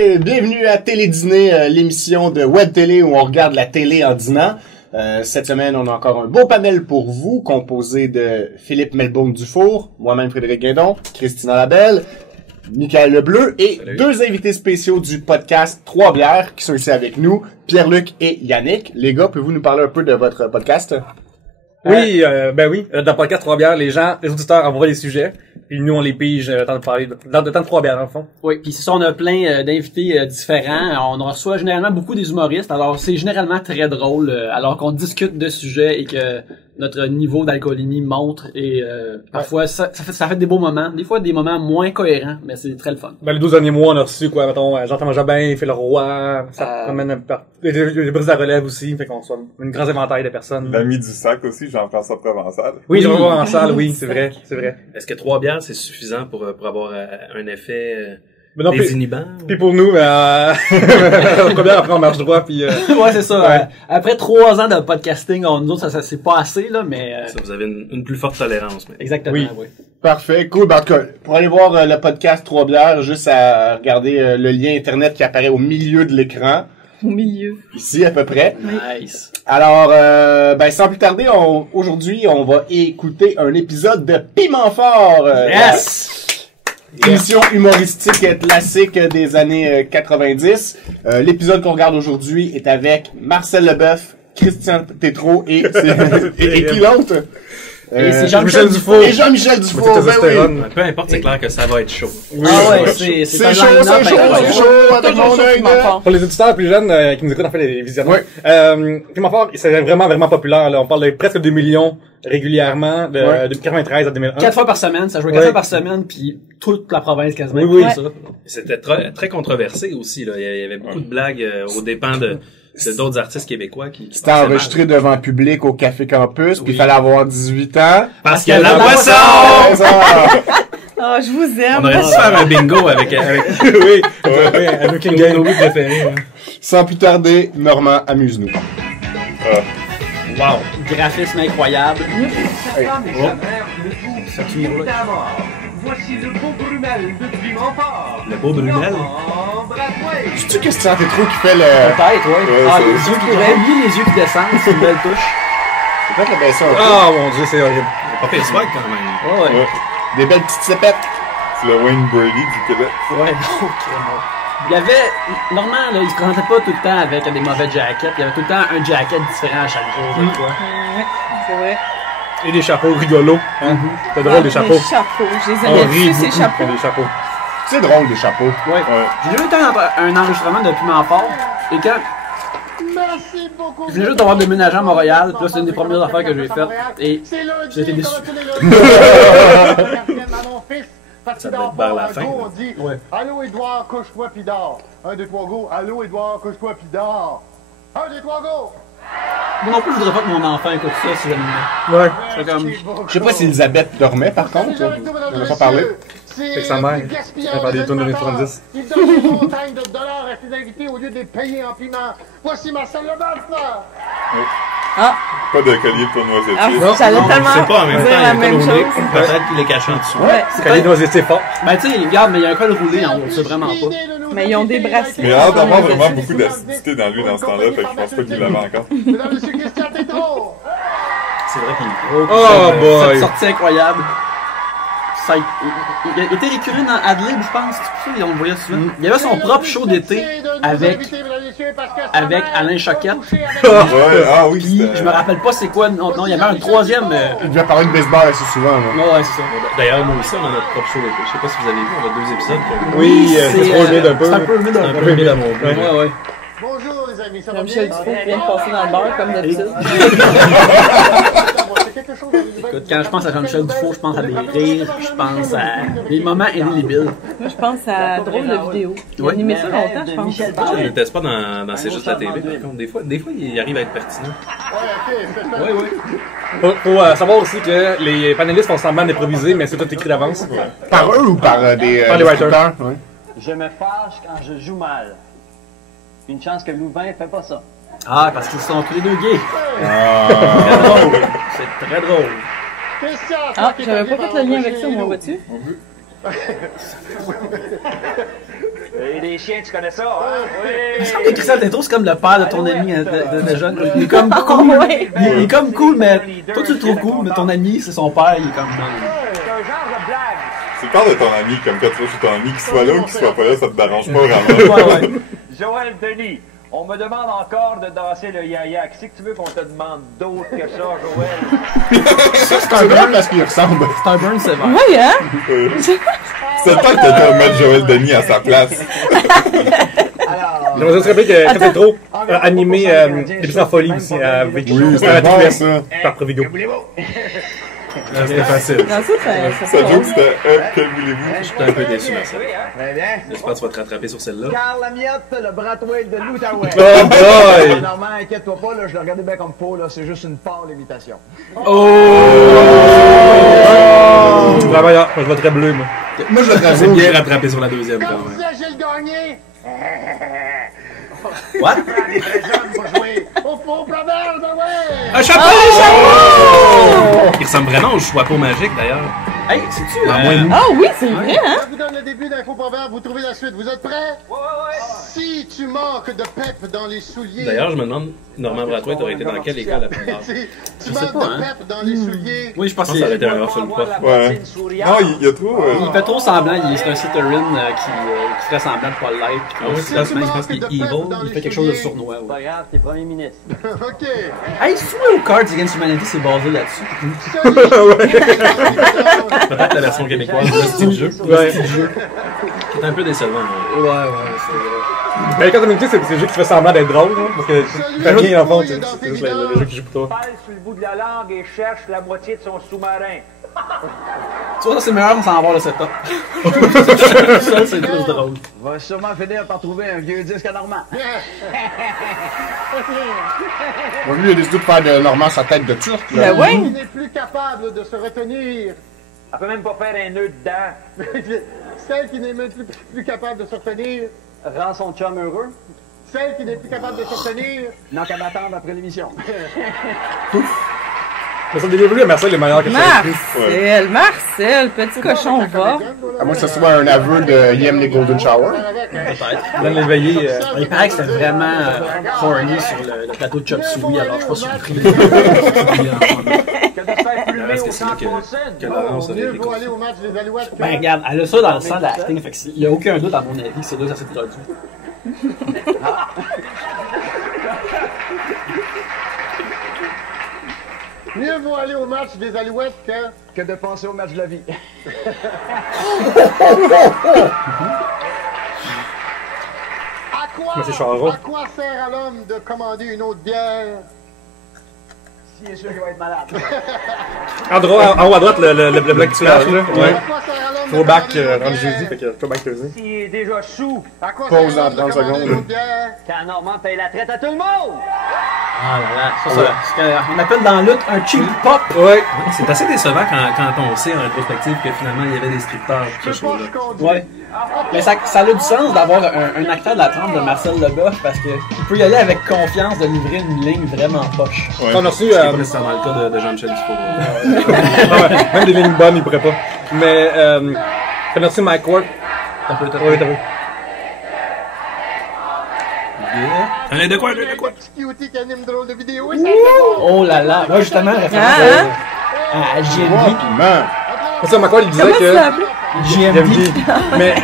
Hey, bienvenue à Télé-Dîner, l'émission de Web Télé où on regarde la télé en dînant. Cette semaine, on a encore un beau panel pour vous, composé de Philippe Melbourne-Dufour, moi-même Frédéric Guindon, Christina Labelle, Michael Lebleu et deux invités spéciaux du podcast Trois Bières qui sont ici avec nous, Pierre-Luc et Yannick. Les gars, pouvez-vous nous parler un peu de votre podcast? Oui, ben oui. Dans le podcast Trois Bières, les auditeurs envoient des sujets, puis nous on les pige le temps de parler, dans le temps de Trois Bières dans le fond. Oui, puis c'est ça, on a plein d'invités différents. On reçoit généralement beaucoup des humoristes, alors c'est généralement très drôle, alors qu'on discute de sujets et que notre niveau d'alcoolémie monte et parfois ça fait des beaux moments, des fois des moments moins cohérents, mais c'est très le fun. Ben les 12 derniers mois, on a reçu quoi, mettons, Jean-Thomas Jobin, Phil Roy, ça promène un peu les brises à relève aussi, fait qu'on soit un grand éventail de personnes. L'ami du sac aussi, Jean-François Provençal. Oui, Jean-François Provençal, oui, c'est vrai. Est-ce que 3 bières, c'est suffisant pour avoir un effet non, désinhibant? Puis pour nous, première après on marche droit, puis ouais, c'est ça. Ouais. Après 3 ans de podcasting, nous autres, ça c'est pas assez, là, mais... Ça, vous avez une plus forte tolérance. Mais... Exactement, oui. Parfait, cool. En tout cas, pour aller voir le podcast Trois Bières, juste à regarder le lien internet qui apparaît au milieu de l'écran. Au milieu. Ici, à peu près. Nice. Alors, sans plus tarder, aujourd'hui, on va écouter un épisode de Piment Fort. Yes! Émission humoristique classique des années 90. L'épisode qu'on regarde aujourd'hui est avec Marcel Leboeuf, Christian Tétrault et qui l'autre? Et c'est Jean-Michel Dufault. Et Jean-Michel Dufault, ben oui. Peu importe, c'est clair que ça va être chaud. Oui, c'est chaud, avec mon œil. Pour les auditeurs plus jeunes qui nous écoutent en fait les visionnements, Piment Fort, c'est vraiment populaire. Là. On parle de presque 2 millions régulièrement de 93 à 2001. 4 fois par semaine, ça jouait 4 fois par semaine, puis toute la province quasiment. Oui. Ça. C'était très controversé aussi. Là. Il y avait beaucoup de blagues aux dépens de d'autres artistes québécois qui c'était enregistré devant le public au Café Campus, puis il fallait avoir 18 ans. Parce qu'il y a la boisson! Oh, je vous aime. On aurait dû faire un bingo avec oui, avec une game préférée. Ouais. Sans plus tarder, Normand, amuse-nous. Wow! Graphisme incroyable. Ça tire Voici le beau Brunel de Piment Fort. Le beau Brunel? C'est-tu Christian Tétrault qui fait le... Peut-être, oui. Les yeux qui oublié les yeux qui descendent, c'est une belle touche. C'est peut-être le baisser un peu. Ah, mon Dieu, c'est horrible. Pas fait swag quand même. Ouais. Des belles petites sépettes. C'est le Wayne Brady du Québec. Ouais, donc, il y avait, normalement, là, il se présentait pas tout le temps avec des mauvais jackets. Il y avait tout le temps un jacket différent à chaque jour, je crois. Ouais, c'est vrai. Et des chapeaux rigolos. Hein? C'est drôle, des chapeaux. Des chapeaux. Je les aimais plus, ces chapeaux. Des chapeaux. C'est drôle, des chapeaux. Ouais. J'ai jamais eu un enregistrement de Piment Fort. Et quand... Merci beaucoup. Je venais juste d'avoir déménagé à Montréal. Puis là, c'est une des premières affaires que j'ai faites. Et j'ai été déçu. Ça doit être vers la fin. On dit, allô Édouard, couche-toi pis dors. 1, 2, 3, go. Allô Édouard, couche-toi pis dors. 1, 2, 3, go. Moi non plus, je voudrais pas que mon enfant écoute ça si jamais. Ouais. Je sais pas si Elisabeth dormait, par contre. On n'a pas parlé. C'est que sa mère. Elle parle des tonnes de 70. Il donne des montagnes de dollars à ses invités au lieu de les payer en piment. Voici Marcel Leboeuf. Pas de collier pour noisetier. Ah, j'allais tellement C'est pas en même dire temps, la il y a même un col roulé. chose. Peut-être qu'il est caché en dessous. Ouais, Calais noisetier fort. Ben, tu sais, regarde, mais il y a un col roulé en haut, c'est vraiment pas. Mais ils ont des bracelets. Mais il a l'air d'avoir vraiment beaucoup d'acidité dans lui dans ce temps-là, fait que je pense pas qu'il l'avait encore. Mesdames, Monsieur Christian Tétrault. C'est vrai qu'il est Oh boy! Cette sortie incroyable. Ça, il était récurrent dans Adlib, je pense. C'est pour ça qu'on le voyait souvent. Il y avait son propre show d'été avec Alain Choquette. Oui, Puis, je me rappelle pas c'est quoi. Non, il y avait un troisième. Il devait parler de baseball assez souvent. Ouais, c'est ça. D'ailleurs, nous aussi, on a notre propre show d'été. Je sais pas si vous avez vu, on a 2 épisodes. Oui, c'est trop humide un peu. C'est un peu humide un peu. humide à mon goût. Ouais. Bonjour les amis, ça va bien? Jean-Michel Dufault vient de passer dans le bar, comme d'habitude. Écoute, quand je pense à Jean-Michel Dufault, je pense à des rires, je pense à des moments indélébiles. Moi, je pense à Drôle de vidéo. Il a animé ça longtemps, je pense. Je ne le teste pas dans C'est juste la TV, par contre. Des fois, il arrive à être pertinent. Faut savoir aussi que les panélistes font semblant d'improviser, mais c'est tout écrit d'avance. Par eux ou par des Par les writers. scripteurs? Ouais. Je me fâche quand je joue mal. Une chance que Louvain fait pas ça. Ah, parce qu'ils sont tous les deux gays. Très drôle. C'est très drôle. Ah, j'avais pas fait le lien avec ça, moi, vois-tu? Et les chiens, tu connais ça, hein? Oui! C'est comme Christian Tinto, c'est comme le père de ton ami de jeune. Il est comme cool. Il est comme cool, mais toi tu le trouves cool, mais ton ami, c'est son père, il est comme... C'est un genre de blague. C'est parle de ton ami, comme quand tu vas chez ton ami, qu'il soit là ou qu'il soit pas là, ça te dérange pas vraiment. Joël Denis, on me demande encore de danser le yaya. Qu'est-ce que tu veux qu'on te demande d'autre que ça, Joël? Ça, c'est un burn parce qu'il ressemble. C'est un burn sévère. Oui, hein? C'est le temps que tu vas mettre Joël Denis à sa place. Alors, J'aimerais juste rappeler que Christian Tinto a animé l'émission Folie aussi avec c'était bon, ça. par Provigo. C'était facile. Non, Ça joue que c'était que voulez-vous? J'étais un peu déçu, Marcel. très bien. J'espère que tu vas te rattraper sur celle-là. Carl Lamiotte, le Bratwell de l'Outaouais. Oh boy! Normand, inquiète-toi pas, là, je le regardais bien comme faux, là, c'est juste une pâle imitation. La meilleure, moi je voterais bleu, moi. Moi, je le C'est rajoute. bien rattrapé sur la deuxième, quand Comme même. disait Gilles Gagné. What? Les vrais hommes pour jouer au faux plaveur, ben ouais! Un chapeau! Il ressemble vraiment au chapeau magique, d'ailleurs. Hey, c'est-tu? À moins de nous. Ah oui, c'est vrai, hein? Je vous donne le début d'un faux proverbe, vous trouvez la suite. Vous êtes prêts? Si tu manques de pep dans les souliers... D'ailleurs, je me demande, Normand Bratois, t'aurais été dans quelle école à plus tard? tu manques pas, de hein. pep dans les souliers... Oui, je pense Je que pense que ça aurait c'est... été un Hufflepuff. Ouais. Non, il y a trop... Il fait trop semblant, c'est un Slytherin qui ferait semblant de pas l'être. Ah oui, c'est ça, je pense qu'il est evil. Il fait quelque chose de sournois. Pas Ouais. grave, t'es premier ministre. OK. Hey, souvent au Cards Against Humanity, c'est basé là-dessus. Peut-être la version québécoise de style jeu. Ouais. Qui est un peu décevant. Ouais, c'est vrai. Mais quand t'as c'est le jeu qui fait semblant d'être drôle, hein, parce que tu fais rien en fond, c'est juste le jeu qui joue pour toi. Parle sur le bout de la langue et cherche la moitié de son sous-marin. Tu vois, ça c'est meilleur sans avoir le setup. Ça, c'est plus drôle. Va sûrement finir par trouver un vieux disque à Normand. Bon, lui, il a décidé de faire de Normand sa tête de turc. là. Ben Il oui. n'est plus capable de se retenir. Elle peut même pas faire un nœud dedans. Celle qui n'est même plus capable de se retenir. Rend son chum heureux. Celle qui n'est plus capable de se retenir. N'a qu'à m'attendre après l'émission. Mais ça délivre, Marcel est meilleur que ça. Marcel, petit cochon, va. À moins que ce soit un aveu de Yem les Golden Shower. Donne l'éveillé. Il paraît que c'était vraiment horny sur le plateau de Chop Suey, alors je suis pas surpris. Que de se faire Il plumer reste au que c'est là centre Paulson. que Laurence aurait Mieux été vaut aller au match des Alouettes que... Ben regarde, elle a ça dans le sang de l'acting, fait qu'il y a aucun doute à mon avis, c'est là que ça s'est produit. Mieux vaut aller au match des Alouettes que... Que de penser au match de la vie. Monsieur Charron. À quoi sert à l'homme de commander une autre bière? S'il est sûr qu'il va être malade. En haut à droite, le black flash, là. À Ouais. quoi sert à l'homme de Throwback commander une autre dans le bière? jeudi, fait que throwback Thursday. S'il est déjà sous. À quoi Pause sert à dans l'homme de 30 commander une secondes. autre bière? Quand Normand paye la traite à tout le monde. Ah là là, c'est ça. Ce qu'on appelle dans la lutte un cheap pop. Ouais. C'est assez décevant quand on sait en rétrospective que finalement il y avait des scripteurs pour ce show-là. Ouais. Mais ça a du sens d'avoir un acteur de la trempe de Marcel Leboeuf parce que il peut y aller avec confiance de livrer une ligne vraiment poche. Ouais. On a reçu... Ce qui n'est pas nécessairement le cas de Jean-Michel Dufour. Ah ouais, même des lignes bonnes, il pourrait pas. Mais, on a reçu Mike Ward. T'as peu, Oui, t'as vu. Un œil de quoi, un œil de quoi? Petit cutie qui anime drôle de vidéo. Et ça fait Oh là là, moi justement, référence à Oh, JMB. piment. C'est ça, Mike Ward, il disait Comment tu que... l'as appelé? JMB. Mais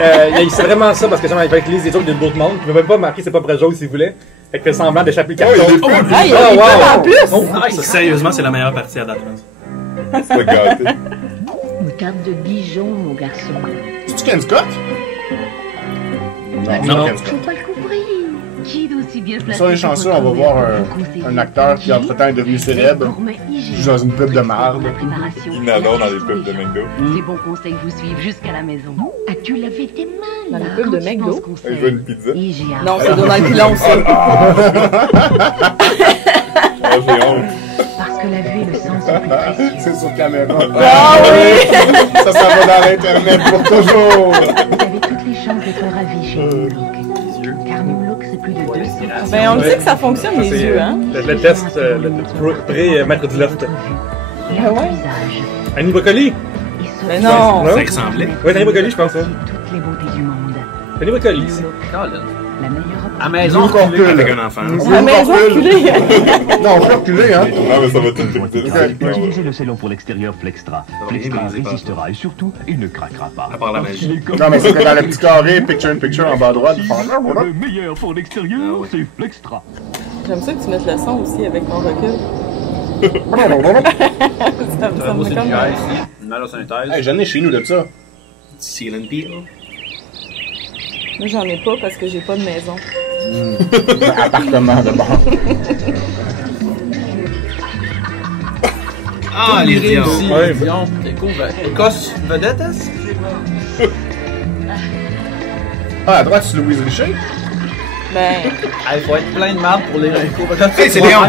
c'est vraiment ça parce que il fallait qu'il lise des trucs d'autres mondes. Il pouvait même pas marquer ses propres jokes s'il voulait. Fait qu'il fait semblant d'échapper le carton. Ah, il y a des pubs en plus! Oh, Ça, nice. sérieusement, c'est la meilleure partie à date, je pense. C'est pas gâté. Une table de bijoux, mon garçon. C'est-tu Ken Scott? Non. Ken Scott. Faut pas le couvrir. Qui d'aussi bien placé Sur les pour chanceux, on va voir un acteur qui entre-temps est devenu célèbre. gourmet hygiénique. Joue dans une pub de marde. La préparation. Il n'adore dans les pubs de McDo. Ces bons conseils vous suivent jusqu'à la maison. As-tu lavé tes mains? Dans les pubs de McDo? Il veut une pizza. Non, c'est Donald Pilon, ça. Ah, j'ai honte. Parce que la vue et le sens sont plus précieux. C'est sur caméra. Ah oui! Ça va dans l'internet pour toujours. Vous avez toutes les chances d'être ravis chez New Look. Car New Look, c'est plus de 200. Ben, on me dit que ça fonctionne, les yeux, hein? Le test, le pré-maître du loft. Et Ah ouais? visage. Annie Brocoli. Et ce Mais non! Ça ressemblait. Ouais, Annie Brocoli, je pense. Hein. toutes les beautés du monde. Tenez votre colis. Colin. La meilleure À maison, Avec un enfant. La maison reculée. Non, on peut reculer, hein. Non, mais ça va tout Utilisez le scellon pour l'extérieur Flextra. Flextra résistera et surtout, il ne craquera pas. À part la magie. Non, mais c'est que dans le petit carré, picture en bas à droite. Le meilleur pour l'extérieur, c'est Flextra. J'aime ça que tu mettes le son aussi avec ton recul. ça me c'est comme... du gaz ici. Une malle au synthèse. Hey, j'en ai chez nous de ça. Seal and Peel. Moi, j'en ai pas parce que j'ai pas de maison. Appartement de bord. Ah, les Dion. Ouais, Dion. Découvre. Écosse vedette, est-ce? Ah, à droite, c'est Louise Richer. Ben, Il faut être plein de marde pour lire un cours. Hey, c'est Léon.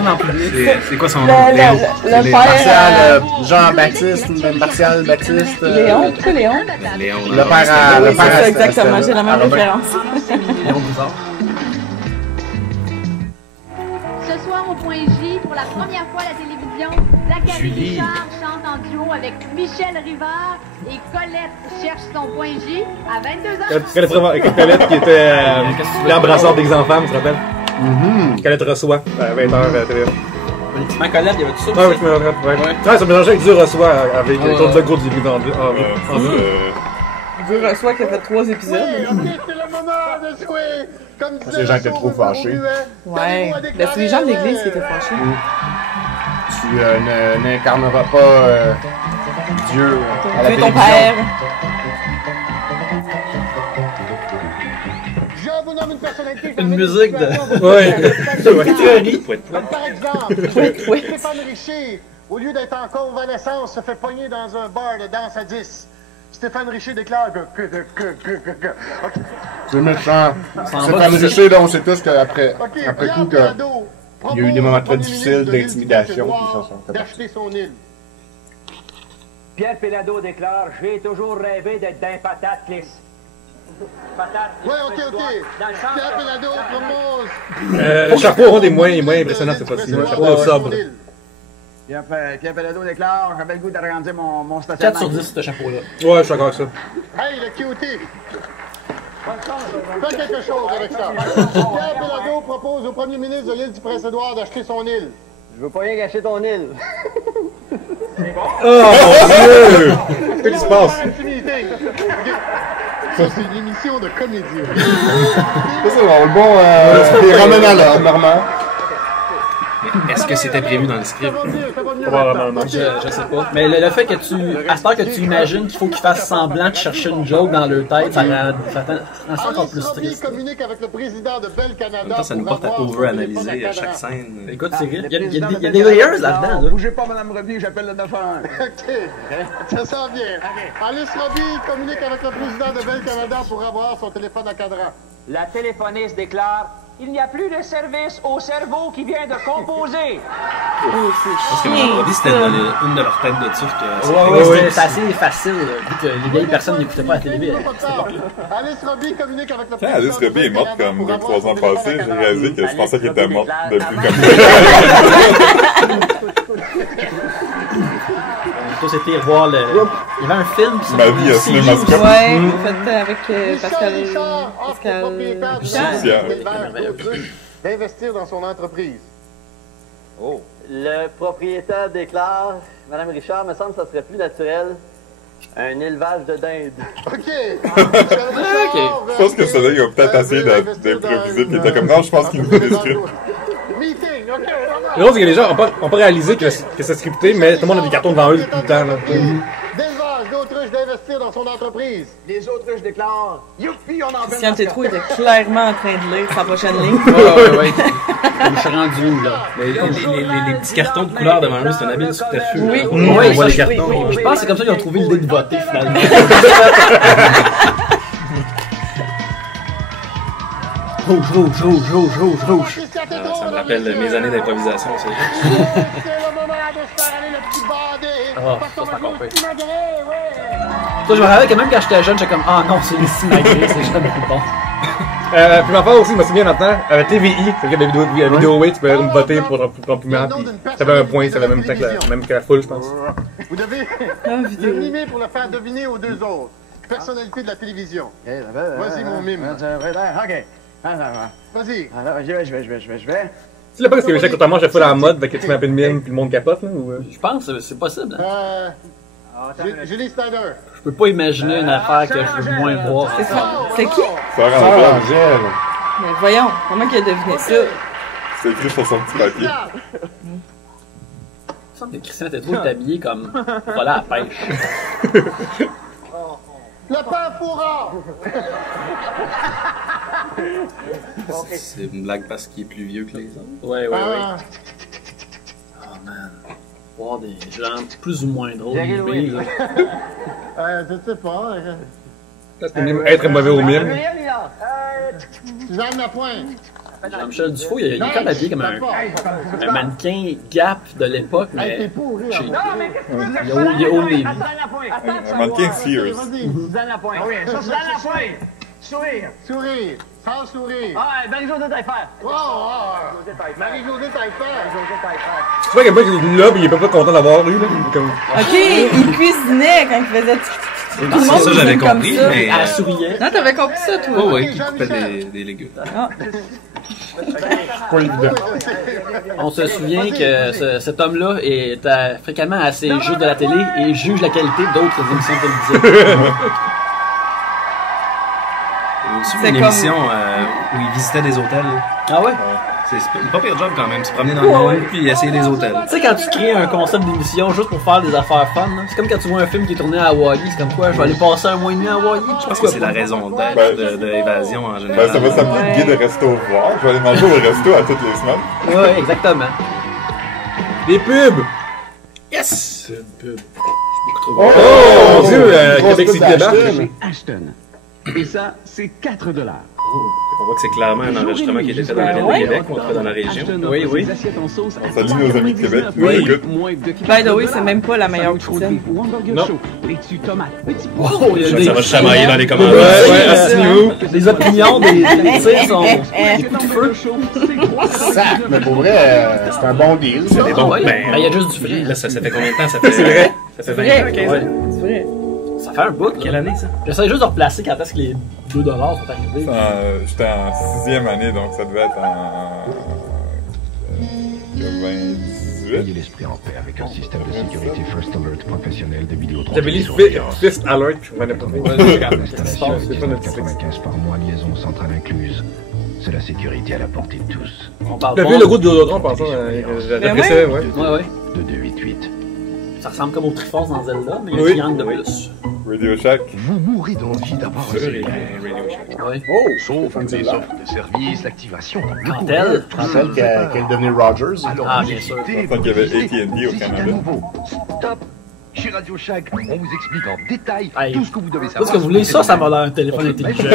C'est quoi son nom? Léon. le Martial, père... Jean-Baptiste, Martial Baptiste. Léon? Pourquoi Léon? Léon. Le père à... Oui, c'est ça, exactement. J'ai la même référence. Léon Bizarre. Ce soir au Point J, pour la première fois à la télévision, Zachary Richard chante en duo avec Michel Rivard et Colette cherche son Point J à 22h. Avec Colette qui était l'embrasseur des enfants, tu te rappelles? Colette reçoit à 20h télé. Ma Colette, il y avait tout ça. Ah oui, je me rappelle. Ouais, ça mélangeait avec du reçoit avec Claude Legault du livre en Dieu reçoit qui a fait 3 épisodes. Ok, c'est le moment de jouer. Comme disait Les gens le étaient show trop fâchés. Ouais. Ben, c'est les gens de l'église qui étaient fâchés. Tu n'incarneras pas Dieu à la Tu es ton télévision. père. Je vous nomme une personnalité. Une musique de... Ouais. Théorie. Par exemple, Stéphane Richer, au lieu d'être en convalescence, se fait pogner dans un bar de danse à 10. Stéphane Richer déclare que... C'est méchant. va, Stéphane Richer, là, on sait tous qu'après OK, après Pierre coup, Pelado il y a eu des moments très propose au difficiles premier ministre de l'île du d'intimidation, Prince-Édouard puis ça fait partie. d'acheter son île. Pierre Pelado déclare « J'ai toujours rêvé d'être d'un patate lisse. » Patate lisse. Ouais, OK. Dans le sens Pierre que- Pelado propose... Le chapeau rond est moins impressionnant cette fois-ci. Le chapeau sobre. Pierre Pelado déclare « J'avais le goût d'agrandir mon stationnement. 4 sur 10, ce chapeau-là. Ouais, je suis d'accord avec ça. Hey, le QT! Fais quelque chose avec ça. Pierre Pelado propose au premier ministre de l'île du Prince-Édouard d'acheter son île. Je veux pas rien gâcher ton île. Oh mon Dieu! Qu'est-ce qui se passe? Intimidé. Ça, c'est une émission de comédie. Ça, c'est le bon... les ramène à l'ordre, Normand. Est-ce que c'était prévu dans le script? Probablement. Je sais pas. Mais le fait que tu... À ce temps que tu imagines qu'il faut qu'ils fassent semblant de chercher une joke dans leur tête, ça rend encore plus triste. communique avec le président de Bell En Canada. même temps, ça nous porte à over-analyser chaque scène. Écoute, c'est il y a des layers là-dedans. Là. Bougez pas, Madame Roby, j'appelle le 911. OK. Ça s'en vient. Alice Roby communique avec le président de Bell Canada pour avoir son téléphone à cadran. La téléphoniste déclare « Il n'y a plus de service au cerveau qui vient de composer. » Parce que Mme Roby, c'était dans une de leurs têtes de turc. Ouais, c'est assez facile, vu que les vieilles personnes n'écoutaient pas la télé à cette époque-là. Alice Roby communique avec le Quand président Alice Roby est morte comme 2-3 ans passés, j'ai réalisé que je pensais qu'elle était morte depuis comme Toi, c'était voir le... Il y avait un film... Ma vie à Cinémascope. Ouais, fait avec Pascal d'investir dans son entreprise. Oh. Le propriétaire déclare « Madame Richard, me semble que ça serait plus naturel. Un élevage de dinde. » OK. Je pense que cela, il a peut-être essayé d'improviser, puis il était comme non, je pense qu'il nous fait des scripts. Meeting, OK. Le drôle, c'est que les gens ont pas réalisé que c'est scripté, mais tout le monde a des cartons devant eux tout le temps. Là. D'élevage d'autruches d'investir dans son entreprise. Les autruches déclarent « Youpi, on en fait Christian Tétrault était clairement en train de lire sa prochaine ligne. Ouais. Je suis rendu où, là? Les petits cartons de couleur devant eux, c'est un habile subterfuge. Oui. On voit les cartons. Oui. Je pense que c'est comme ça qu'ils ont trouvé l'idée de voter, finalement. Rouge. Ça me rappelle mes années d'improvisation, ça. C'est le moment de se faire aller le petit bandé. Ah, ça, c'est encore pire. Toi, je me rappelle que même quand j'étais jeune, j'étais comme, ah non, c'est les simagrées, c'est jamais bon. Puis ma part aussi, je me souviens maintenant, TVI, c'est le la vidéo Way, tu peux voter pour un compliment, puis t'avais un point, ça avait même temps que la foule, je pense. Vous devez le mimer pour le faire deviner aux deux autres. personnalité de la télévision. Vas-y, mon mime. OK. Vas-y. Je vais. Tu sais pas parce que chaque temps je fais la mode, fait que tu mets un peu de mime puis le monde capote, là, ou... Je pense que c'est possible. Julie Snyder. Je peux pas imaginer une affaire que je veux moins voir. C'est qui? Sarah Angèle. Mais voyons, comment qu'il a deviné ça? C'est écrit sur son petit papier. Il semble que Christian était trop habillé comme pour aller à la pêche. Le père Foura. C'est une blague parce qu'il est plus vieux que les autres. Ouais. Oh man. Voir des gens plus ou moins drôles. Je sais pas. Être mauvais au mime. Suzanne Lapointe. Jean-Michel Dufault, il est comme habillé comme un mannequin Gap de l'époque, mais chez il est haut de Lévis. Un mannequin Sears. Suzanne Lapointe. Oui, ça, Suzanne Lapointe. Sourire. Sourire. Sans sourire. Ah, Marie-Josée Taillefer. Marie-Josée Taillefer. Tu vois que moi, là, il est pas content d'avoir eu, là. Comme... Ok, il cuisinait quand il faisait... Tout le monde ça, j'avais compris, ça. mais... Elle souriait. Non, t'avais compris ça, toi? Oui, qui coupait des légumes. Ah. Pas évident. On se souvient que cet homme-là est fréquemment à ses jeux de la télé et juge la qualité d'autres émissions télévisées. C'est une émission où il visitait des hôtels. Ah ouais? C'est pas pire job quand même, se promener dans le monde puis essayer des hôtels. Tu sais, quand tu crées un concept d'émission juste pour faire des affaires fun, c'est comme quand tu vois un film qui est tourné à Hawaii, c'est comme quoi, je vais aller passer un mois et demi à Hawaii. Je pense que c'est la raison d'être de l'évasion en général. Ça va s'appeler guide de resto voir. Je vais aller manger au resto à toutes les semaines. Ouais, exactement. Des pubs! Yes! C'est une pub. Oh, mon Dieu, Québec City Chez Ashton. Et ça, c'est 4 $. On voit que c'est clairement un enregistrement qui a été fait dans la ville de Québec, montré dans la région. Oui. On salue nos amis de Québec qui nous écoutent. By the way, c'est même pas la meilleure cuisine. Non. Oh, Ça va chamailler dans les commentaires. Ouais, asseyez-vous. Les opinions des tirs sont des coups de feu. Sac, mais pour vrai, c'est un bon deal. C'est des bons. Ouais. Ben, Il y a juste du frais. Là, ça fait combien de temps? Ça fait... C'est vrai. Ça fait 20 ans, 15 ans. C'est vrai. Ça fait un bout. Quelle année, ça? J'essaie juste de replacer quand est-ce que les 2$ sont arrivés. J'étais en 6e année, donc ça devait être en 98. Ayez l'esprit en paix avec un système de sécurité First Alert professionnel de vidéo. J'avais lu Fist Alert, je comprenais pas. Installation 19,95 par mois, liaison centrale incluse. C'est la sécurité à la portée de tous. T'as vu le goût de Deodorant en passant? J'appréciais, ouais. Ouais. 2288. Ça ressemble comme au Triforce dans Zelda, mais il y a un triangle de plus. Radio Shack. Vous mourrez d'envie d'avoir un Radio Shack. Ouais. Oh, sauf des offres de service, l'activation. Quand elle qu'elle est devenue Rogers. Ah, bien sûr. Je pense qu'il y avait AT&T au Canada. Stop! Chez Radio Shack, on vous explique en détail tout ce que vous devez savoir. Tout ce que vous voulez, ça m'a l'air un téléphone intelligent.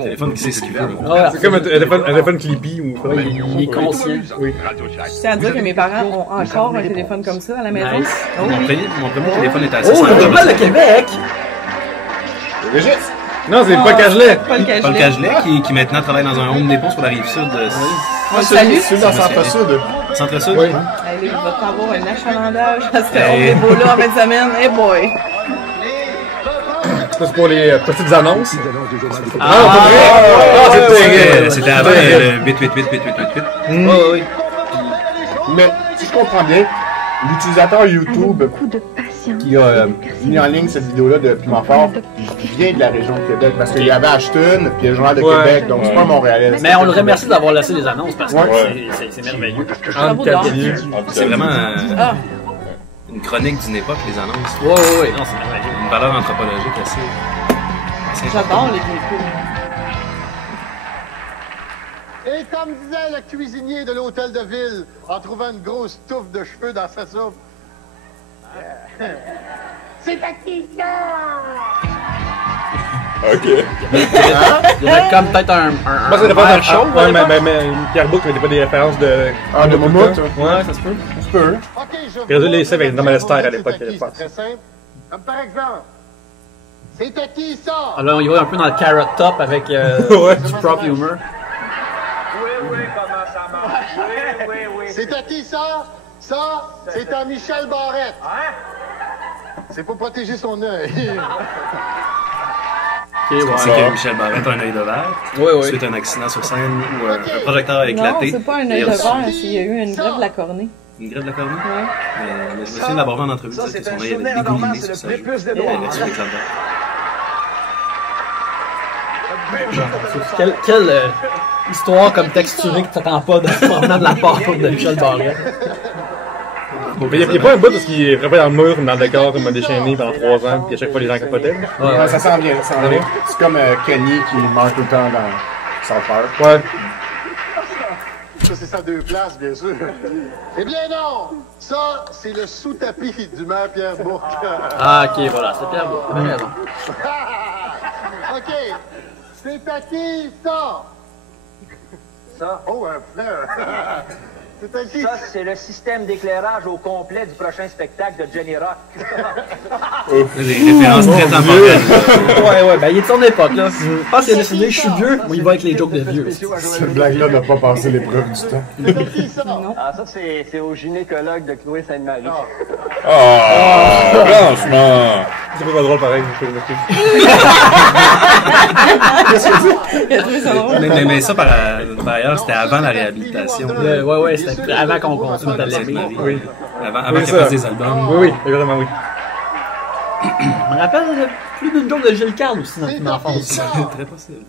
Au Téléphone qui sait ce qu'il veut. C'est comme un téléphone clippy ou... Il est conscient. Oui. Je tiens à dire que mes parents ont encore un téléphone comme ça à la maison. Nice. Mon premier téléphone était assez Oh, le Journal de Québec! Régis! Non, c'est Paul Cagelet. Paul Cagelet, qui maintenant travaille dans un Home Depot sur la Rive-Sud. On le salue. Celui dans Centre-Sud. Centre-Sud? Oui. Il va t'avoir un achalandage à ce Home Depot-là en fin de semaine. Hey boy! Ça, c'est pour les petites annonces. C'était avant le 888. Oui. Mais si je comprends bien, l'utilisateur YouTube qui a mis en ligne cette vidéo-là de Piment Fort, il vient de la région de Québec parce qu'il y avait Ashton puis le Journal de Québec, donc c'est pas Montréalais. Mais on le remercie d'avoir laissé les annonces parce que c'est merveilleux. C'est vraiment une chronique d'une époque, les annonces. Oui. Non, c'est merveilleux. Une valeur anthropologique assez J'adore les véhicules. Et comme disait le cuisinier de l'hôtel de ville en trouvant une grosse touffe de cheveux dans sa soupe. C'est à qui ça? Ok. Il y avait comme peut-être un Ça dépend d'un show, mais Pierre Bouc n'avait pas des références de... Ah, de Momout? Ouais, ça se peut. Ça se peut. Ok, je Regardez les essais avec Nomalester à l'époque. C'est très simple. Comme par exemple, c'est à qui ça? Alors, il va un peu dans le Carrot Top avec du prop humor. Oui, comment ça marche? Oui. C'est à qui ça? Ça, c'est à Michel Barrette. Hein? C'est pour protéger son œil. C'est que Michel Barrette a un œil de verre. Oui. Suite à un accident sur scène où un projecteur a éclaté. Non, c'est pas un œil de verre, il y a eu une grève de la cornée. Une grève de la cornée? Ouais. Je me souviens d'avoir vu en entrevue Ça, que c'est son un œil avait souvenir anormal, dégouliné c'est sur le sa joue. prépuce de Il droit. avait tué l'éclat dedans. Quelle histoire comme texturée que t'attends pas provenant de la part de Michel Barrette. Mais il n'y a pas un bout parce qu'il est frappé dans le mur, dans le décor, comme un déchaîné pendant 3 ans, puis à chaque fois les gens capotaient. Ouais, ça sent bien, ça sent bien. C'est comme Kenny qui meurt tout le temps dans South Park. Ouais. Ça, c'est ça 2 places, bien sûr. Eh bien non! Ça, c'est le sous-tapis du maire Pierre Bourque. Ah, ok, voilà, c'est Pierre Bourque. T'as bien raison. OK. C'est à qui, ça? Ça? Oh, un fleur. C'est à qui? Ça, c'est le système d'éclairage au complet du prochain spectacle de Jenny Rock. Des références très temporelles. Ouais, ben il est de son époque, là. Je pense qu'il a décidé, je suis vieux, ou il va avec les jokes de vieux. Cette blague-là n'a pas passé l'épreuve du temps. C'est à qui, ça? Ah, ça, c'est au gynécologue de Chloé Sainte-Marie. Franchement. C'est pas drôle pareil, je trouve. Mais ça, par ailleurs, c'était avant la réhabilitation. Ouais, c'était avant qu'on se mette à l'aimer. Oui. Avant qu'elle fasse des albums. Oui, exactement, oui. Je me rappelle plus d'une joke de Gilles Carle aussi dans mon enfance. C'est très possible.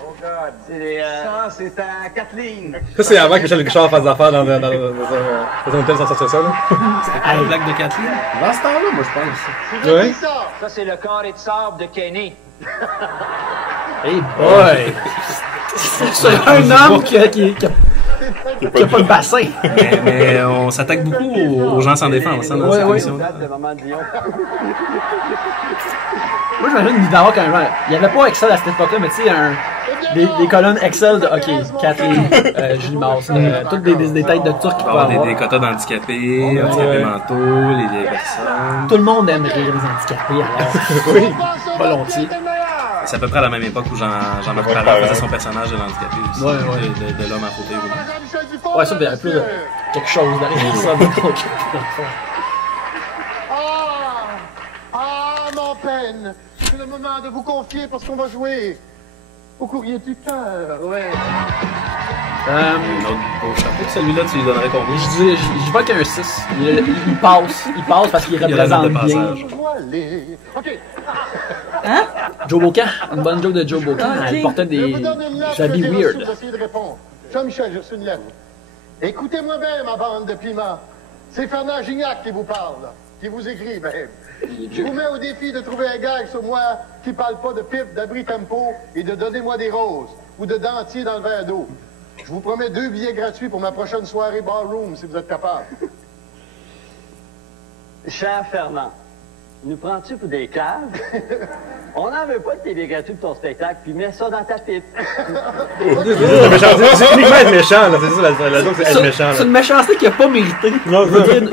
Oh God. Ça, c'est à Kathleen. Ça, c'est avant que Michel Richard fasse affaire dans un hôtel sans sortir ça, là. C'était pas la blague de Kathleen? Dans ce temps-là, moi, je pense. C'est à qui, ça? Ça, c'est le carré de sable de Kenny. Hey boy! C'est un homme qui a pas de bassin. Mais on s'attaque beaucoup aux gens sans défense dans cette émission. Moi, j'imagine qu'il d'avoir quand même. Il n'y avait pas Excel à cette époque-là, mais tu sais, des colonnes Excel de OK, Kathleen, Julie Mars, toutes des têtes de Turcs qui Il va y avoir des quotas d'handicapés, handicapés mentaux, les vieilles personnes. Tout le monde aime rire les handicapés, alors. Oui, volontiers. C'est à peu près à la même époque où Jean-Marc Parent faisait son personnage de l'handicapé aussi. Ouais. De l'homme à fauteuil roulant. Ouais, ça, il y avait plus quelque chose derrière ça. Mon peine. C'est le moment de vous confier parce qu'on va jouer au courrier du cœur. Ouais. Un autre beau chapeau. Celui-là, tu lui donnerais combien? Je vois qu'il y a un 6. Il passe parce qu'il représente bien. OK. Hein? Joe Bocan, une bonne joke de Joe Bocan. Elle portait des habits weird. Jean-Michel, j'ai reçu une lettre. Écoutez-moi bien, ma bande de piments. C'est Fernand Gignac qui vous parle, qui vous écrit, même. Je vous mets au défi de trouver un gag sur moi qui parle pas de pipe, d'abri tempo et de donnez-moi des roses ou de dentier dans le verre d'eau. Je vous promets 2 billets gratuits pour ma prochaine soirée ballroom si vous êtes capable. Cher Fernand, nous prends-tu pour des caves? On n'en veut pas de tes billets gratuits pour ton spectacle, puis mets ça dans ta pipe. C'est uniquement être méchant, là, c'est ça la joke, c'est être méchant. C'est une méchanceté qu'il n'a pas mérité.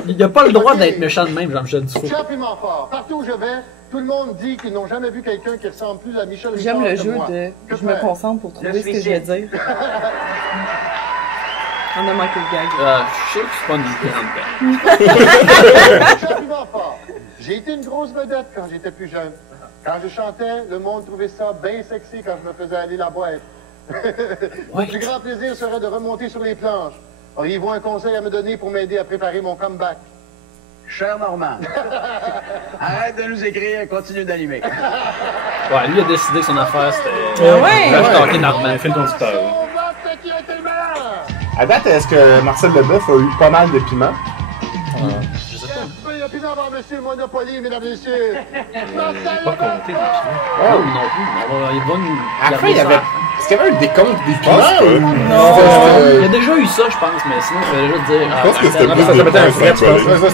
Il n'a pas le droit d'être méchant de même, Jean-Michel Dufault. Cher Piment Fort, partout où je vais, tout le monde dit qu'ils n'ont jamais vu quelqu'un qui ressemble plus à Michel Richard. J'aime le que jeu moi. de Que je me faire? concentre pour trouver ce que je vais dire. On a manqué le gag. Je sais que c'est pas une grande Cher Piment Fort, j'ai été une grosse vedette quand j'étais plus jeune. Quand je chantais, le monde trouvait ça bien sexy quand je me faisais aller la boîte. Mon plus grand plaisir serait de remonter sur les planches. Auriez-vous un conseil à me donner pour m'aider à préparer mon comeback? Cher Normand, arrête de nous écrire, continue d'animer. Ouais, lui a décidé que son affaire, c'était... Ouais! J'ai Normand. Fait le conducteur. On vote qui a été le meilleur! À date, est-ce que Marcel Leboeuf a eu pas mal de piment? Je sais pas. Le piment avant monsieur Monopoly, mesdames et messieurs. Marcel Pas compté. Oh, non plus. Il va nous... À la fin, il y avait... Est-ce qu'il y avait un décompte des piments? Non. Il y a déjà eu ça, je pense, mais sinon, il fallait juste dire... Je pense que c'était plus ça mettait un frais, Ça,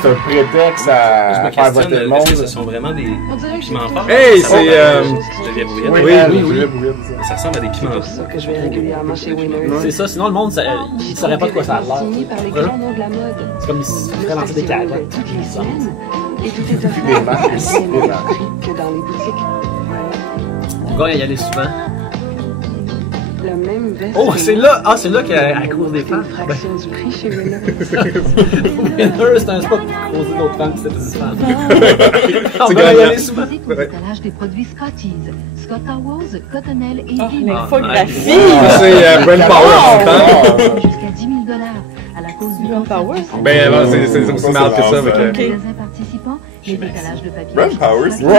c'est un prétexte à Je me faire voter le questionne, monde. est-ce que ce sont vraiment des piments forts? Hey, Ça c'est, ressemble à- Geneviève Brouillette. Oui. Ça ressemble à des piments forts. Que je vais régulièrement chez Winners. C'est ça, sinon le monde, il saurait pas de quoi ça a l'air. Signé par les grands noms de la mode. C'est comme s'il ferait lancer des carottes. Toutes les semaines. Et tout est Des marques, offert à aussi, bien des meilleur marques. prix que dans les boutiques. Le gars, il y allait souvent. La même veste. Oh, c'est là! Ah, c'est là qu'elle cause des femmes. Fraction du prix chez Winner. Winner, c'est un spot pour causer d'autres femmes, c'est des femmes. C'est va y aller souvent. Au étalage des produits Scotties, Scott Towers, Cottonelle et Vino. L'infographie! C'est Brand Power en même temps. Jusqu'à 10 000 à la cause du Brand Power? Ben, c'est aussi mal que ça. Avec les participants, les décalages de papier. Brand Power, c'est Wow!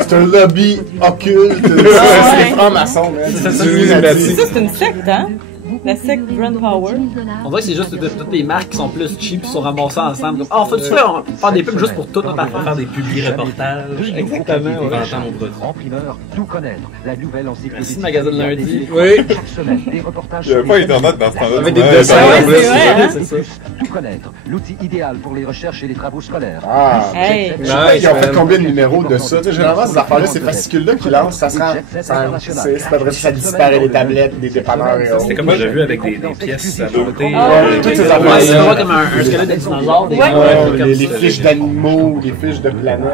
C'est un lobby occulte. C'est des francs-maçons, man. Ça, c'est une secte, hein? La secte Brand Power. On dirait que c'est juste toutes les marques qui sont plus cheap qui sont ramassées ensemble. Ah, faut faire des pubs juste pour tout notre affaire. Faire des publi-reportages. Exactement. En vendant nos produits. En primeur, tout connaître. La nouvelle encyclopédie. Merci le magazine lundi. Oui. Chaque semaine, des reportages. Il n'y avait pas Internet dans ce temps-là. Avec des dessins en plus. C'est ça. Tout connaître. L'outil idéal pour les recherches et les travaux scolaires. Ah, Hey. je sais pas, ils ont fait combien de numéros de ça. Tu sais, généralement, ces affaires-là, ces fascicules-là qui lancent, ça se rend. C'est pas vrai, ça disparaît des tablettes, des dépanneurs et autres. C'était comme j'ai vu avec des pièces à monter. Toutes ces Ouais, affaires. c'est pas comme un squelette de dinosaure. Les fiches d'animaux, les fiches de planètes.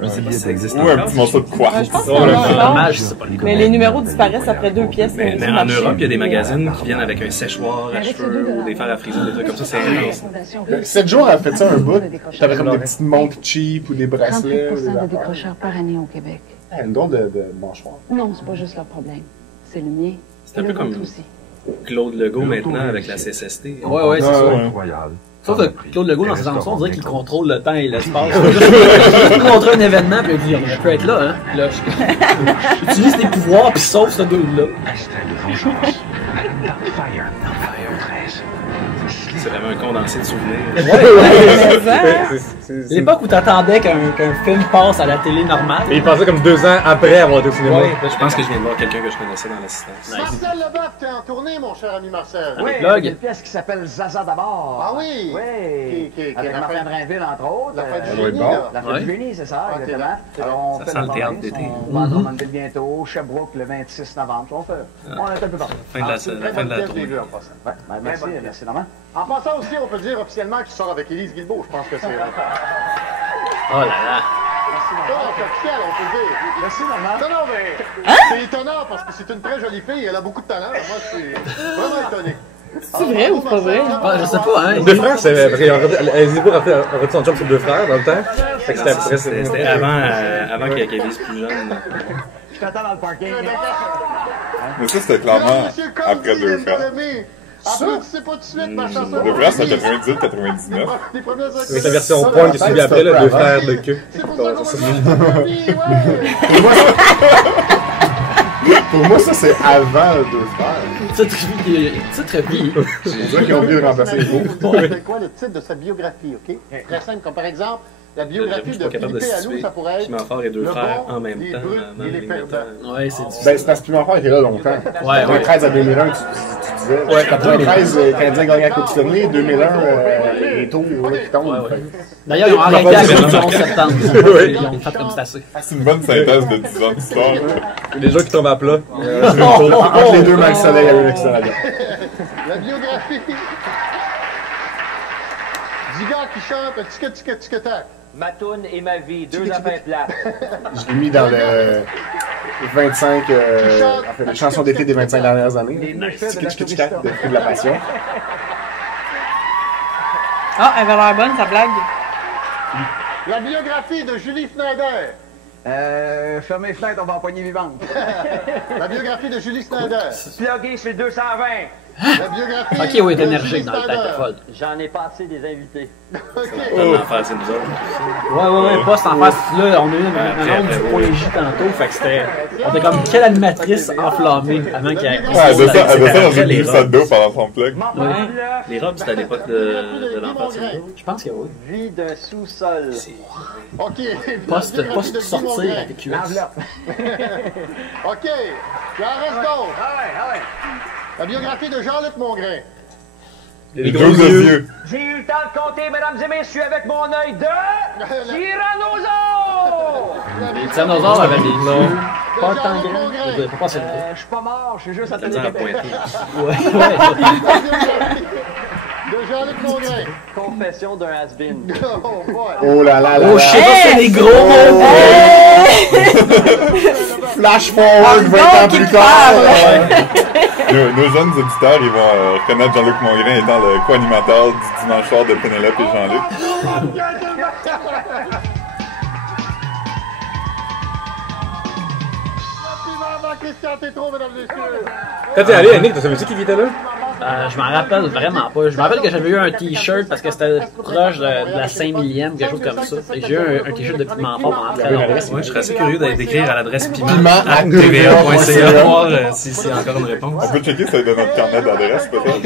Je sais pas si ça existe Ou un encore. petit morceau de quoi. Je pense que Dommage, c'est pas le cas. mais les numéros disparaissent après 2 pièces. Mais en Europe, il y a des magazines qui viennent avec un séchoir à cheveux ou des fers à frison, des trucs comme ça. C'est intense. 7 jours, elle fait ça un bout. T'avais comme des petites montres cheap ou des bracelets. 38% de décrocheurs par année au Québec. Une drôle de mâchoire. Non, c'est pas juste leur problème. C'est le mien. C'est un peu comme Claude Legault maintenant avec la CSST. Ouais, c'est ça. Incroyable. Sauf que Claude Legault, dans ses chansons, on dirait qu'il contrôle le temps et l'espace. Il contrôle un événement, puis il dit, on peut être là, hein. Puis là, utilise tes pouvoirs, puis sauve ce dude-là. C'est vraiment un condensé de souvenirs. C'est l'époque où t'attendais qu'un film passe à la télé normale. Et il passait comme 2 ans après avoir été au cinéma. Ouais, Je pense que je viens de voir quelqu'un que je connaissais dans l'assistance. Marcel Leboeuf, t'es en tournée, mon cher ami Marcel. Oui, Plug. il y a une pièce qui s'appelle Zaza d'abord. Ah oui? Oui. Qui Avec la Martin fête- Drainville, entre autres. La fête du doit être génie, bon. là. La fête Ouais. du génie, c'est ça, Ah, t'es exactement. là. Alors, on Ça fait sent la le théâtre province, d'été. on va à Drummondville bientôt, Sherbrooke le 26 novembre. On fait. On est un peu partout. Fin de la C'est une fin très de bonne la pièce, j'ai tournée. vu en passant. Ouais, ben, merci, bonne pièce. merci Normand. En passant aussi, on peut dire officiellement qu'il sort avec Élise Guilbeault. Je pense que c'est... Oh là là. C'est officiel, on peut dire. Merci Normand. Non, mais c'est étonnant parce que c'est une très jolie fille. Elle a beaucoup de talent. Moi, je suis vraiment étonné. C'est vrai ou c'est pas vrai? Ah, je sais pas, hein. Deux frères, c'est parce qu'Hésibur a fait son job sur 2 frères dans le temps. Fait que c'était après, C'était avant qu'il y ait plus jeune. Je t'attends dans le parking. Mais ça, c'était clairement après 2 frères. Après, tu sais pas tout de suite ma chanson. 2 frères, c'est 98-99. Les premières avec la version point qui est suivie après, là, 2 frères de queue. C'est pour ça qu'on va dire ouais. Pour moi, ça, c'est avant 2 frères. Titre vie. On dirait qu'ils ont oublié de remplacer les mots. C'est quoi le titre de sa biographie, OK? Très simple, comme par exemple, la biographie Je suis de pas capable de Philippe Allou, situer. ça pourrait être Piment fort et 2 le frères bon, en même les temps. brutes dans et les les perdants. Ouais, c'est Ben, c'est parce que Piment Fort était là longtemps. Ouais, 93 à 2001, tu disais. Ouais, 93, Canadien gagné à Coupe Stanley, 2001, les taux qui tombent. D'ailleurs, ils ont arrêté à cause du 11 septembre. Ils ont fait comme c'est assez. C'est une bonne synthèse de 10 ans d'histoire. Les gens qui tombent à plat. Entre les deux, Max Soleil à l'Université Canada. La biographie du gars qui chante tic-tic-tic-tac. Ma toune et ma vie, 2 affaires plates. Je l'ai mis dans le 25, enfin, les chansons d'été des 25 dernières années. Tic-tic-tic-tac de Feu de la Passion. Ah, elle avait l'air bonne, sa blague. La biographie de Julie Schneider. Fermez les fenêtres, on va empoigner vivante. La biographie de Julie Schneider. Plugué sur le 220. La biographie Ok, oui, de t'es énergique Julie dans le Schneider. tête, folle. J'en ai passé des invités. Tellement faire, c'est nous autres. Ouais, pas en face. Là, on a eu un nombre du point J tantôt, fait que c'était. On était comme quelle animatrice enflammée avant qu'il y ait. Ouais, elle doit faire dans une glissade d'eau pendant son plug. Les robes, c'était à l'époque de l'enfant. Je pense que oui. Vie d'un sous-sol. OK. Poste sortir à tes cuisses. OK. Il en reste d'autres. La biographie de Jean-Luc Mongrain. Les gros yeux. J'ai eu le temps de compter, mesdames et messieurs, avec mon œil de tyrannosaure! Les tyrannosaures avaient des yeux pas Jean-Luc tant grands. Mongrain. Je peux pas c'est Je suis pas mort, je suis juste à Ça a pointé. Ouais. La biographie de Jean-Luc Mongrain. Confession d'un has-been. Oh boy. Oh là là là. Oh là. shit, c'est des gros mots! Flash forward 20 ans plus tard. Nos jeunes auditeurs, ils vont reconnaître Jean-Luc Mongrain étant le co-animateur du dimanche soir de Pénélope et Jean-Luc. Christian Tétrault, mesdames et messieurs. Quand t'es allé, Annick, t'as savais-tu qui était là? Je m'en rappelle vraiment pas. Je me rappelle que j'avais eu un t-shirt parce que c'était proche de la 5 millième, quelque chose comme ça. Et j'ai eu un t-shirt de Piment Fort pendant très longtemps. Ouais, je serais assez curieux d'écrire à l'adresse piment@tva.ca voir si c'est encore une réponse. On peut checker si c'est de notre carnet d'adresse, peut-être.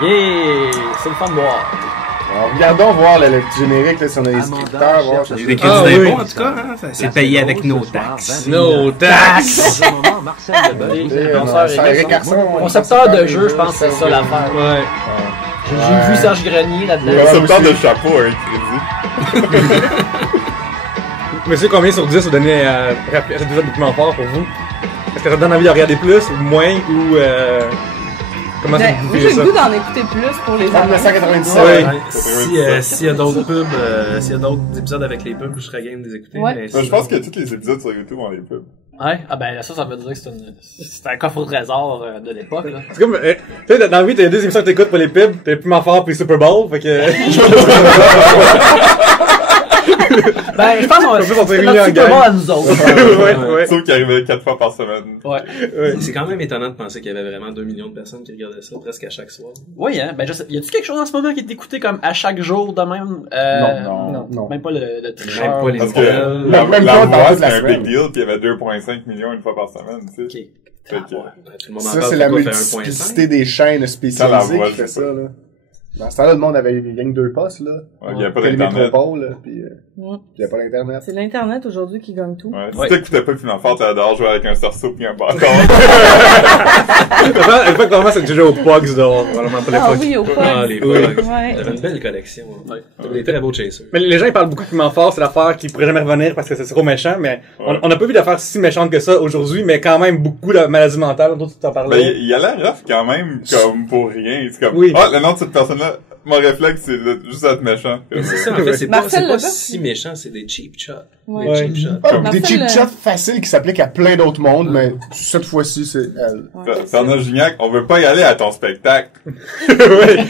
Yeah! C'est le fun de boire. Alors, regardons voir le petit générique, là, si on a des scripteurs. Voir, j'ai des crédits d'impôt, en tout cas. Hein? C'est payé avec nos taxes. Nos taxes! Concepteur de jeu, je pense que c'est ça l'affaire. Ouais. J'ai vu Serge Grenier là-dedans. Concepteur de chapeau a un crédit. Mais c'est combien sur 10 vous donnez à cet épisode de Piment Fort pour vous? Est-ce que ça te donne envie de regarder plus, ou moins, ou comment ça vous j'ai le goût d'en écouter plus pour les enfants. 1997. S'il y a d'autres pubs, s'il y a d'autres épisodes avec les pubs, je serais game de les écouter. Ouais. Mais Je pense que tous les épisodes sur YouTube ont les pubs. Ouais, ah ben ça veut dire que c'est un coffre au trésor de l'époque, là. C'est comme, tu sais, dans la vie, t'as deux émissions que t'écoutes pour les pubs, t'as Piment Fort puis Super Bowl, fait que... Ben, je pense qu'on on s'est mis en Super gang. Bowl à nous autres. Ouais. Sauf qu'il arrivait 4 fois par semaine. Ouais. c'est quand même étonnant de penser qu'il y avait vraiment 2 millions de personnes qui regardaient ça presque à chaque soir. Oui, hein. Ben, je sais. Y a-tu quelque chose en ce moment qui est écouté comme à chaque jour de même? Non. Même pas le tricheur. Même pas les Parce que nouvelles. la Même voix, pas c'était un semaine. big deal, puis il y avait 2,5 millions une fois par semaine, tu sais. Ok. Fait que, Tout le monde en Ça, parle, c'est la pourquoi faire multiplicité des chaînes spécialisées voix, qui fait je sais ça, là. Dans ce temps-là, le monde avait rien que 2 postes, là. Ouais, il y a pas Télé d'internet. Métropole, là, puis il y a pas d'internet. C'est l'Internet aujourd'hui qui gagne tout. Ouais, si t'écoutais pas Piment Fort, t'adores jouer avec un cerceau pis un bâton. Une fois que vraiment, c'est déjà aux Pogs, dehors. Vraiment pas les Ah Pogs. oui, au point. Ah, les Oui. bugs. Ouais. T'avais une belle collection. Ouais. T'avais des très beaux chasers. Mais les gens, ils parlent beaucoup de Piment Fort, c'est l'affaire qui pourrait jamais revenir parce que c'est trop méchant, mais on n'a pas vu d'affaire si méchante que ça aujourd'hui, mais quand même beaucoup de maladies mentales, dont tu t'en parlais. Ben, il a l'air rough quand même, comme pour rien. C'est comme, Oui. le nom de cette personne-là, mon réflexe, c'est juste d'être méchant. Mais c'est ça, en fait, c'est pas Marcel Leboeuf. si méchant, c'est des cheap shots. Ouais. Des cheap shots. Ah, Marcel, des cheap shots faciles qui s'appliquent à plein d'autres mondes, mais cette fois-ci, c'est elle. Fernand Gignac, on veut pas y aller à ton spectacle. Oui. Puis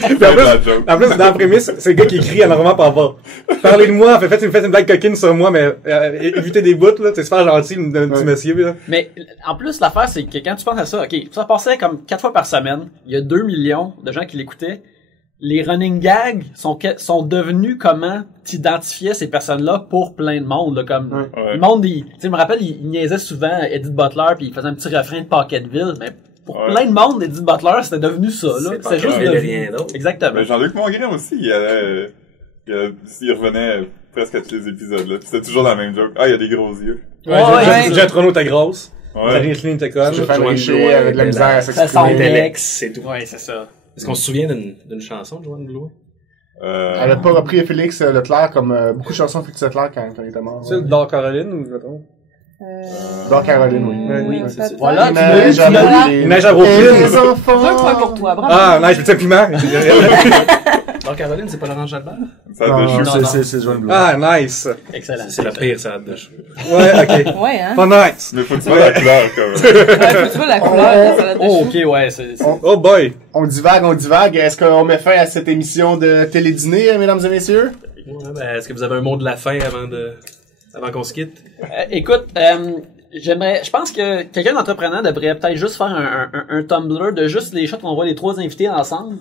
C'est de la joke. en plus, dans la prémisse, c'est le gars qui écrit normalement par rapport. Parlez de moi, faites une blague coquine sur moi, mais évitez des bouts, là, c'est super gentil, d'un petit monsieur, là. Mais, en plus, l'affaire, c'est que quand tu penses à ça, ok, ça passait comme 4 fois par semaine. Il y a 2 millions de gens qui l'écoutaient. Les running gags sont devenus comment t'identifiais ces personnes-là pour plein de monde, là, comme, Ouais. le monde, tu sais, je me rappelle, il niaisait souvent Edith Butler puis il faisait un petit refrain de Pocketville, mais pour plein de monde, Edith Butler, c'était devenu ça, là. C'est juste Pocketville et devenu. rien d'autre. Exactement. Mais Jean-Luc Mongrain aussi, il revenait presque à tous les épisodes, là. Pis c'était toujours la même joke. Ah, il y a des gros yeux. Ouais, j'ai un Trono, t'es grosse. Ouais. Valérie t'es conne. Stéphane Richer avec de la misère à Ça s'exprimer. sent Telex, c'est tout. Ouais, c'est ça. Est-ce qu'on se souvient d'une chanson de Joanne Blouin? Elle a pas repris Félix Leclerc comme beaucoup de chansons de Félix Leclerc quand il était mort. C'est le Dans Caroline, ou mettons? Dans Caroline, oui. Oui, Ouais, peut-être. Voilà, Il neige à Brooklyn. Il neige à Brooklyn. Et les enfants. 2 points pour toi, bravo. Ah, nice, c'est un piment. Dans Caroline, c'est pas Laurent Jalbert? Ça a Non, déchu. non, c'est Joanne Blouin. Ah, nice. Excellent. C'est la pire salade de cheveux. Ouais, ok. Ouais, hein. Pas nice. Mais faut que tu vois la couleur, quand même. Ouais, tu vois la couleur de la salade de Oh, cheveux. ok, ouais, c'est... Oh boy. On divague. Est-ce qu'on met fin à cette émission de télédîner, mesdames et messieurs? Ouais, ben, est-ce que vous avez un mot de la fin avant qu'on se quitte? Écoute, je pense que quelqu'un d'entrepreneur devrait peut-être juste faire un Tumblr de juste les shots qu'on voit les 3 invités ensemble.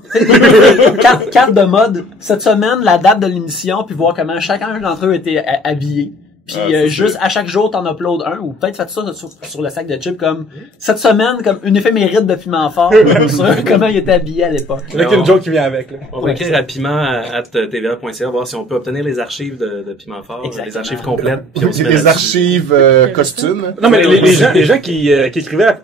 Carte de mode. Cette semaine, la date de l'émission, puis voir comment chacun d'entre eux était habillé. Puis juste à chaque jour, t'en uploades un, ou peut-être faites ça sur le sac de chips, comme cette semaine, comme une éphéméride de Piment Fort sur comment il était habillé à l'époque. Avec une joke qui vient avec, là. On va écrire à piment@tva.ca, voir si on peut obtenir les archives de Piment Fort, Exactement. les archives complètes. Puis on se C'est met des là-dessus. archives costumes. Non, mais les gens qui écrivaient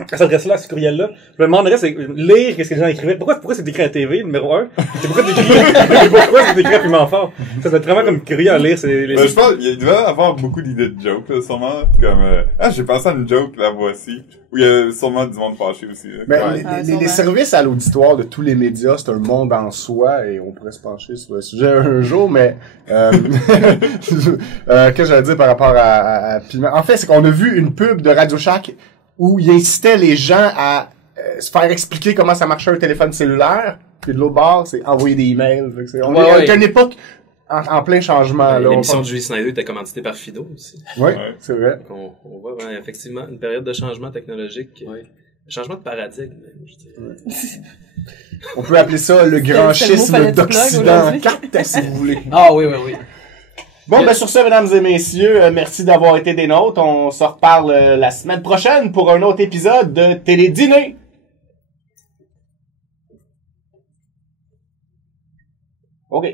à cette adresse-là, à ce courriel-là, je me demanderais, c'est lire qu'est-ce que les gens écrivaient. Pourquoi c'est écrit à la TV, numéro 1? C'est pourquoi c'est écrit à Piment Fort? Ça doit être vraiment comme curieux à lire, je pense, il doit avoir beaucoup d'idées de jokes, là, sûrement. Comme, j'ai pensé à une joke, la voici. Où il y a sûrement du monde fâché aussi, là. Ben, les services à l'auditoire de tous les médias, c'est un monde en soi, et on pourrait se pencher sur le sujet un jour, mais, qu'est-ce que j'allais dire par rapport à Piment? En fait, c'est qu'on a vu une pub de Radio Shack où il incitait les gens à se faire expliquer comment ça marchait un téléphone cellulaire, puis de l'autre bord, c'est envoyer des emails. On est à une époque en plein changement. Là, l'émission de Julie Snyder était commanditée par Fido aussi. Oui, c'est vrai. Donc on voit effectivement une période de changement technologique. Un changement de paradigme, même, je dirais. On peut appeler ça le grand schisme d'Occident 4, si vous voulez. Ah oui. Bon, ben sur ce, mesdames et messieurs, merci d'avoir été des nôtres. On se reparle la semaine prochaine pour un autre épisode de Télé-Dîner. OK.